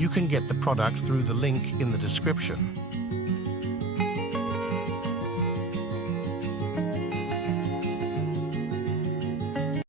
You can get the product through the link in the description.